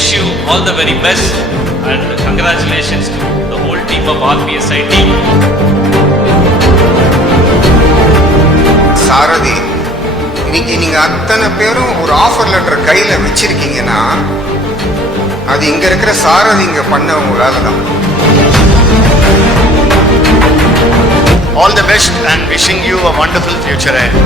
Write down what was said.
wish you all the very best and congratulations to the whole team of RPSI team. சாரதி, இன்னைக்கு நீங்க அத்தனை பேரும் ஒரு ஆஃபர் லெட்டர் கையில வச்சிருக்கீங்கன்னா அது இங்க இருக்கிற சாரதிங்க பண்ணவங்களால தான். All the best and wishing you a wonderful future ahead.